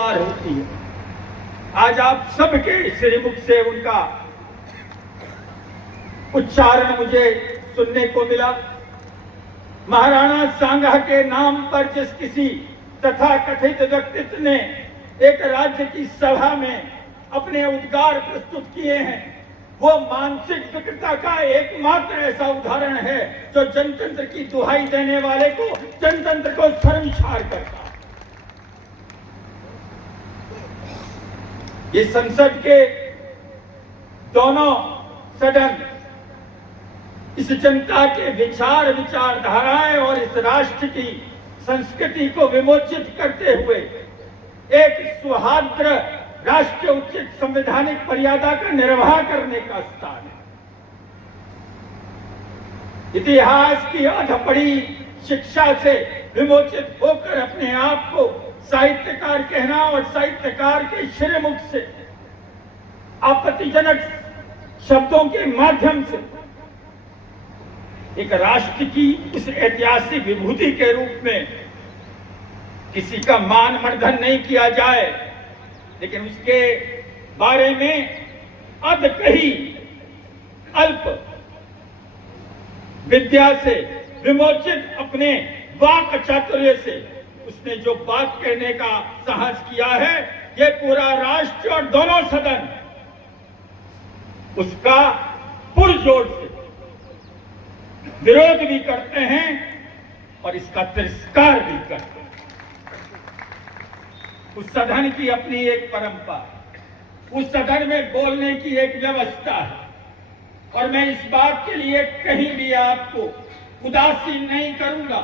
होती है। आज आप सबके श्रीमुख से उनका उच्चारण मुझे सुनने को मिला। महाराणा सांगा के नाम पर जिस किसी तथा कथित व्यक्तित्व ने एक राज्य की सभा में अपने उद्गार प्रस्तुत किए हैं, वो मानसिक विकृता का एकमात्र ऐसा उदाहरण है जो जनतंत्र की दुहाई देने वाले को जनतंत्र को शर्मसार करता है। ये संसद के दोनों सदन इस जनता के विचारधाराएं और इस राष्ट्र की संस्कृति को विमोचित करते हुए एक सुहार्द राष्ट्र उचित संवैधानिक मर्यादा का निर्वाह करने का स्थान है। इतिहास की अधपड़ी शिक्षा से विमोचित होकर अपने आप को साहित्यकार कहना और साहित्यकार के श्रीमुख से आपत्तिजनक शब्दों के माध्यम से एक राष्ट्र की इस ऐतिहासिक विभूति के रूप में किसी का मान मर्दन नहीं किया जाए, लेकिन उसके बारे में अध कही अल्प विद्या से विमोचित अपने वाक चातुर्य से उसने जो बात कहने का साहस किया है, ये पूरा राष्ट्र और दोनों सदन उसका पुरजोर से विरोध भी करते हैं और इसका तिरस्कार भी करते हैं। उस सदन की अपनी एक परंपरा, उस सदन में बोलने की एक व्यवस्था है, और मैं इस बात के लिए कहीं भी आपको उदासीन नहीं करूंगा।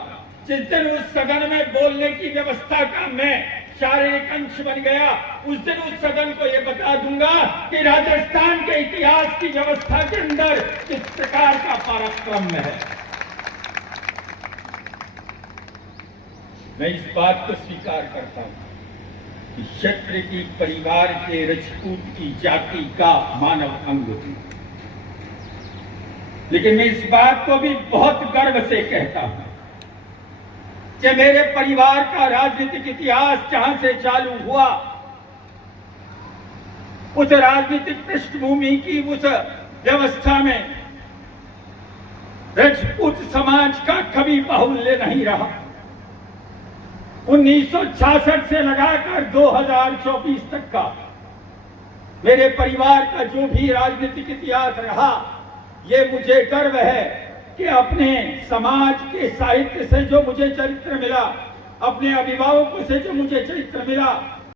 जिस दिन उस सदन में बोलने की व्यवस्था का मैं शारीरिक अंश बन गया, उस दिन उस सदन को यह बता दूंगा कि राजस्थान के इतिहास की व्यवस्था के अंदर किस प्रकार का पराक्रम है। मैं इस बात को स्वीकार करता हूं कि क्षत्रिय की परिवार के राजपूत की जाति का मानव अंग थी, लेकिन मैं इस बात को भी बहुत गर्व से कहता हूं कि मेरे परिवार का राजनीतिक इतिहास जहां से चालू हुआ, उस राजनीतिक पृष्ठभूमि की उस व्यवस्था में राजपूत समाज का कभी बाहुल्य नहीं रहा। 1966 से लगाकर 2024 तक का मेरे परिवार का जो भी राजनीतिक इतिहास रहा, ये मुझे गर्व है कि अपने समाज के साहित्य से जो मुझे चरित्र मिला, अपने अभिभावकों से जो मुझे चरित्र मिला,